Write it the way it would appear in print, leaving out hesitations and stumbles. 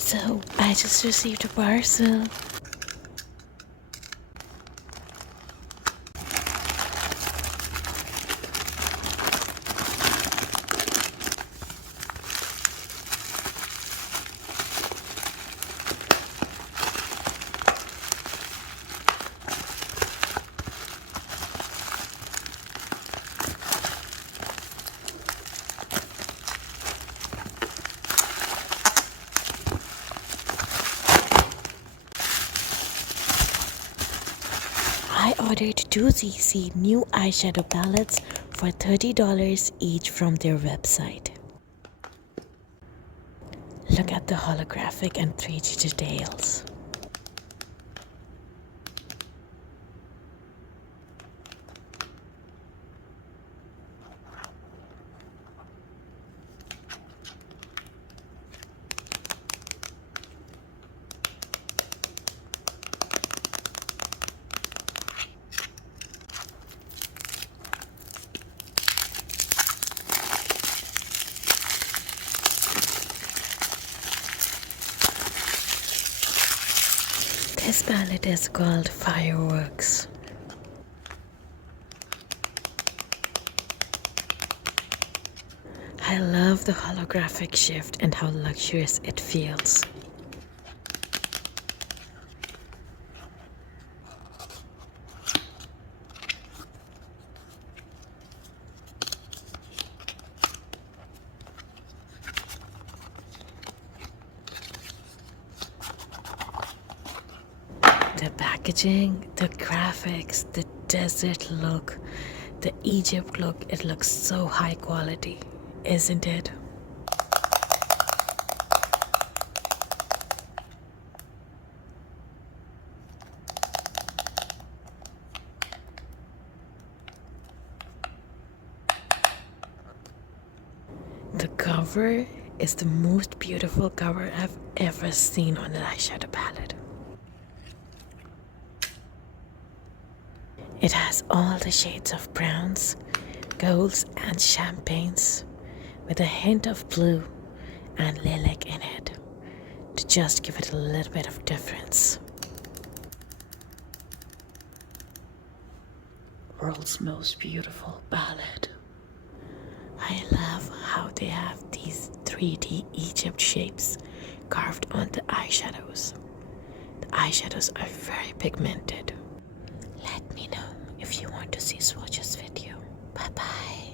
So I just received a parcel. I ordered 2 Zeesea new eyeshadow palettes for $30 each from their website. Look at the holographic and 3D details. This palette is called Fireworks. I love the holographic shift and how luxurious it feels. The packaging, the graphics, the desert look, the Egypt look, it looks so high quality, isn't it? The cover is the most beautiful cover I've ever seen on an eyeshadow palette. It has all the shades of browns, golds and champagnes with a hint of blue and lilac in it to just give it a little bit of difference. World's most beautiful palette. I love how they have these 3D Egypt shapes carved on the eyeshadows. The eyeshadows are very pigmented. Let me know if you want to see swatches video. Bye bye.